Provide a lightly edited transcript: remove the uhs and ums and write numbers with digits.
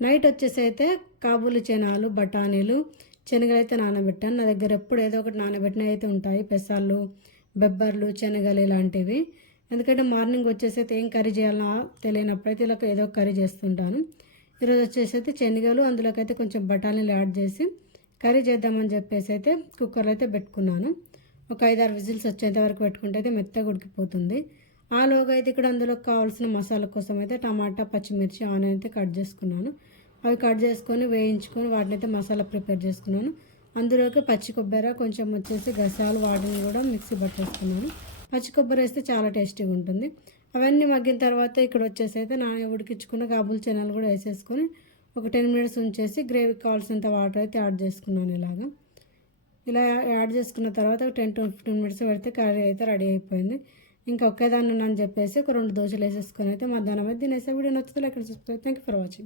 Night వచ్చేసి అయితే కాబూలి చనాలు, బఠానీలు, శనగలు అయితే నానబెట్టాను. నా దగ్గర ఎప్పుడు ఏదో ఒకటి నానబెట్టినవి అయితే ఉంటాయి. పెసళ్ళు, బెబ్బర్లు, శనగలు ఇలాంటివి. ఎందుకంటే మార్నింగ్ వచ్చేసి అయితే ఏం కర్రీ చేయాలో తెలియనప్పుడు అయితే ఇలా ఏదో ఒక కర్రీ చేస్తుంటాను. ఈరోజు వచ్చేసి అయితే శనగలు, అందులోకి అయితే కొంచెం బఠానీలు యాడ్ చేసి కర్రీ చేద్దామని చెప్పేసి అయితే కుక్కర్లో అయితే పెట్టుకున్నాను. ఒక 5-6 విజిల్స్ వచ్చేంత వరకు పెట్టుకుంటే అయితే మెత్తగా ఉడికిపోతుంది. ఆలోగా అయితే ఇక్కడ అందులో కావాల్సిన మసాలా కోసం అయితే టమాటా, పచ్చిమిర్చి, ఆనియన్ అయితే కట్ చేసుకున్నాను. అవి కట్ చేసుకొని వేయించుకొని వాటిని అయితే మసాలా ప్రిపేర్ చేసుకున్నాను. అందులోకి పచ్చి కొబ్బరి, కొంచెం వచ్చేసి గసాలు, వాటిని కూడా మిక్సీ పట్టేసుకున్నాను. పచ్చి కొబ్బరి వేస్తే చాలా టేస్టీగా ఉంటుంది. అవన్నీ మగ్గిన తర్వాత ఇక్కడ వచ్చేసి అయితే ఉడికించుకున్న కాబూలి చనాలు కూడా వేసేసుకొని ఒక 10 మినిట్స్ ఉంచేసి గ్రేవీకి కావాల్సినంత వాటర్ అయితే యాడ్ చేసుకున్నాను. ఇలా యాడ్ చేసుకున్న తర్వాత 10-15 మినిట్స్ పెడితే కర్రీ అయితే రెడీ అయిపోయింది. ఇంకా ఒకేదాన్ని అని చెప్పేసి ఒక 2 దోశలు వేసేసుకొని అయితే మధ్యాహ్నం అయితే తినేసే. వీడియో నచ్చితే like and subscribe. Thank you for watching.